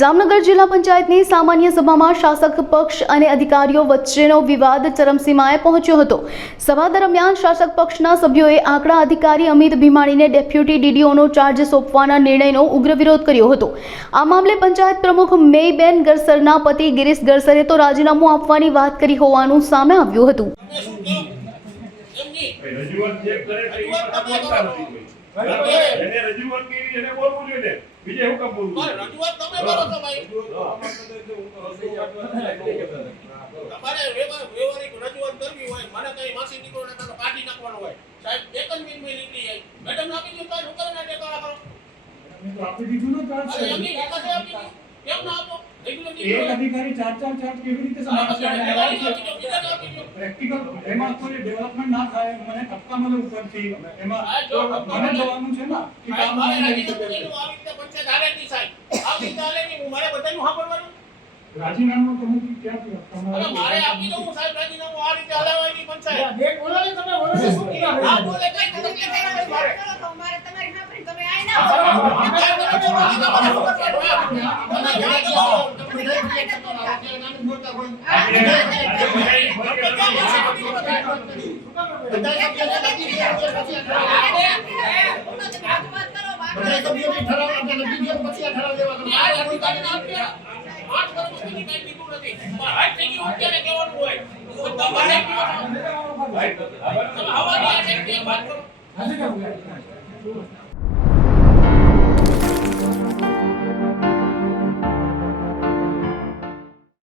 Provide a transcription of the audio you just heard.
જામનગર જિલ્લા પંચાયતની સામાન્ય સભામાં શાસક પક્ષ અને અધિકારીઓ વચ્ચેનો વિવાદ ચરમસીમાએ પહોંચ્યો હતો। સભા દરમિયાન શાસક પક્ષના સભ્યોએ આંકડા અધિકારી અમિત ભીમાણીને ડેપ્યુટી ડીડીઓનો ચાર્જ સોંપવાના નિર્ણયનો ઉગ્ર વિરોધ કર્યો હતો। આ મામલે પંચાયત પ્રમુખ મેયબેન ગરસરના પતિ ગિરીશ ગરસરે તો રાજીનામું આપવાની વાત કરી હોવાનું સામે આવ્યું હતું। બીજે હું કામ બોલું રજૂઆત તમે કરો છો ભાઈ તમારે વ્યવહારિક રજૂઆત કરવી હોય મને કઈ માસી નીકળો ને કાઢી નાખવાનો હોય સાહેબ એક જ મિનિટ માં નીકળી જાય મેડમ આપી દીધું તો હું કરીને ટેકાળા કરો તો આપી દીધું ને ચાર્જ છે એમની કાકા આપી દીધું કેમ ના આપો એક અધિકારી ચાર કેવી રીતે સમાજશે પ્રેક્ટિકલ એમાં કોઈ ડેવલપમેન્ટ ના થાય મને ધક્કા મળે ઉપરથી એમાં મને જવાનું છે ને કે કામ નહીં કરી શકે આ રીતે પંચાયત હાલે નહીં સાહેબ આ રીતે હાલે નહીં હું મારે બધાનું સાંભળવાનું રાજીનામું તો હું ક્યાં તમારે મારે આપી દઉં સાહેબ રાજીનામું આ રીતે હલાવવાની પંચાયત બે બોલો ને તમે બોલો ને શું કીધું આ બોલે કઈ તમે મારે તમારે તમારી સાંભળી તમે આઈ ના નથી